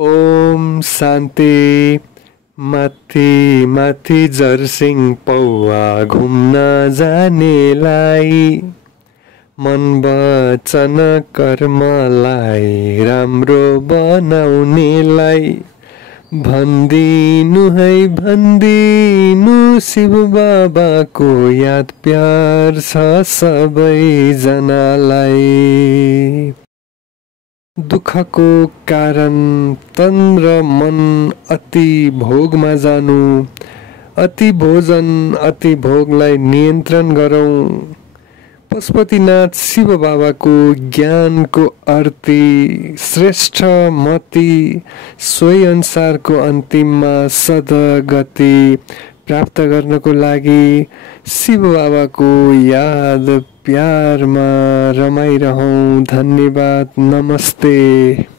ओम शान्ति। माथि माथि जरसिंह पौवा घुम्न जानेलाई, मन वचन कर्मलाई राम्रो बनाउनेलाई भन्दिनु है भन्दिनु, शिव बाबाको याद प्यार छ सबैजनालाई। दुःखको कारण तन र मन अति भोगमा जानु, अति भोजन अति भोगलाई नियन्त्रण गरौँ। पशुपतिनाथ शिव बाबाको ज्ञानको अर्थी श्रेष्ठ मति, सोही अनुसारको अन्तिममा सद्गति प्राप्त गर्नको लागि शिव बाबाको याद प्यारमा रमाइरहौँ। धन्यवाद। नमस्ते।